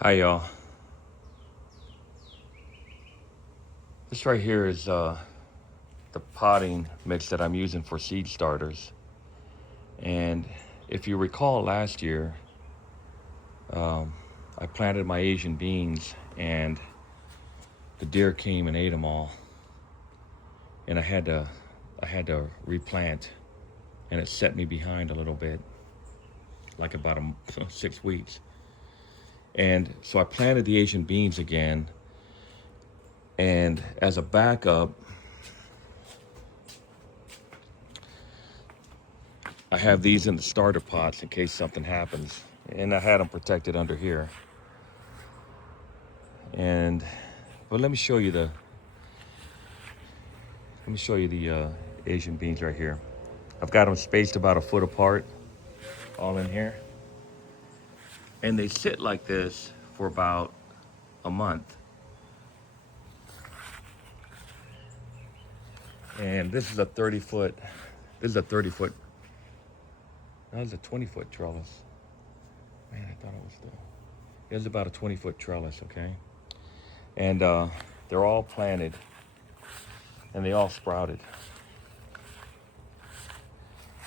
Hi y'all. This right here is the potting mix that I'm using for seed starters. And if you recall last year, um, I planted my Asian beans and the deer came and ate them all. And I had to replant, and it set me behind a little bit, like about 6 weeks. And so I planted the Asian beans again, and as a backup, I have these in the starter pots in case something happens. And I had them protected under here. And but let me show you the Asian beans right here. I've got them spaced about a foot apart, all in here. And they sit like this for about a month. And this is a 30-foot. This is a 30-foot. That was a 20-foot trellis. Man, I thought it was the. It was about a 20-foot trellis, okay? And they're all planted, and they all sprouted.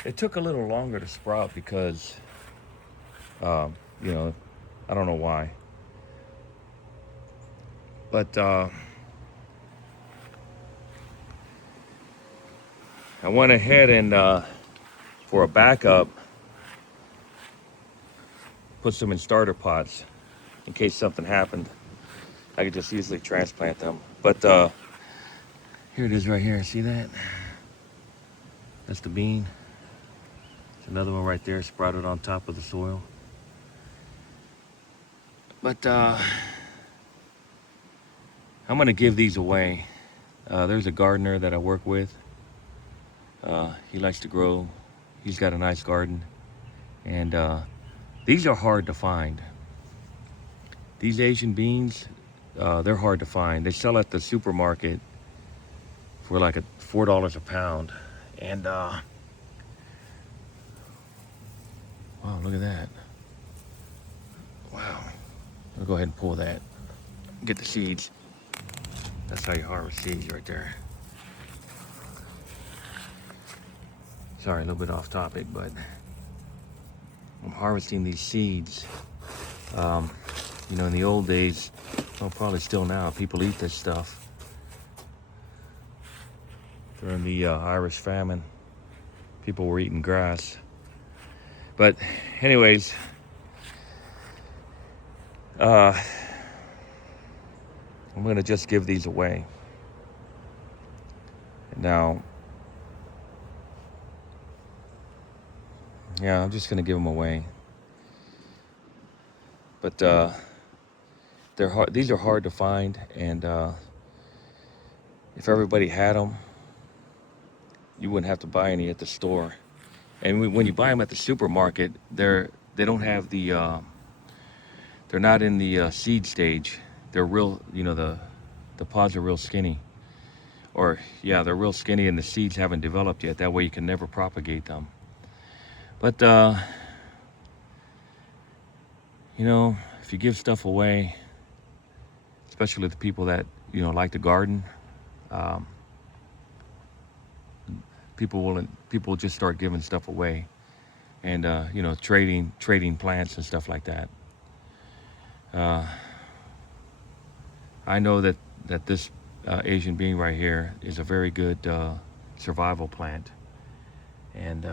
It took a little longer to sprout because, you know, I don't know why. But I went ahead and, for a backup, put some in starter pots in case something happened. I could just easily transplant them. But here it is right here. See that? That's the bean. There's another one right there sprouted on top of the soil. But I'm going to give these away. There's a gardener that I work with. He likes to grow. He's got a nice garden. And these are hard to find. These Asian beans, they're hard to find. They sell at the supermarket for like $4 a pound. And wow, look at that. Wow. I'll go ahead and pull that. Get the seeds. That's how you harvest seeds right there. Sorry, a little bit off topic, but I'm harvesting these seeds. You know, in the old days, well, probably still now, people eat this stuff. During the Irish famine, people were eating grass. But anyways, I'm gonna just give these away. Now, yeah, I'm just gonna give them away. But they're hard. These are hard to find, and if everybody had them, you wouldn't have to buy any at the store. And when you buy them at the supermarket, they don't have the. They're not in the seed stage. They're real. You know, the pods are real skinny. Or yeah, they're real skinny, and the seeds haven't developed yet. That way, you can never propagate them. But you know, if you give stuff away, especially the people that like to garden, people will just start giving stuff away, and trading plants and stuff like that. I know that this Asian bean right here is a very good survival plant, and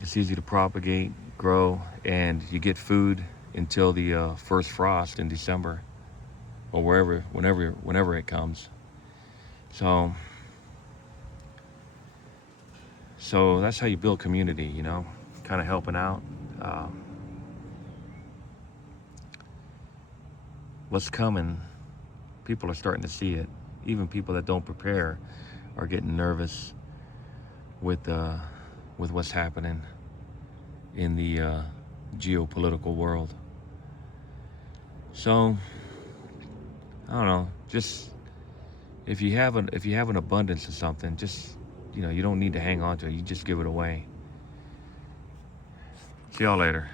it's easy to propagate, grow, and you get food until the first frost in December, or whenever it comes. So that's how you build community, kind of helping out. What's coming, people are starting to see it. Even people that don't prepare are getting nervous with what's happening in the geopolitical world. So I don't know. Just if you have an abundance of something, just you don't need to hang on to it. You just give it away. See y'all later.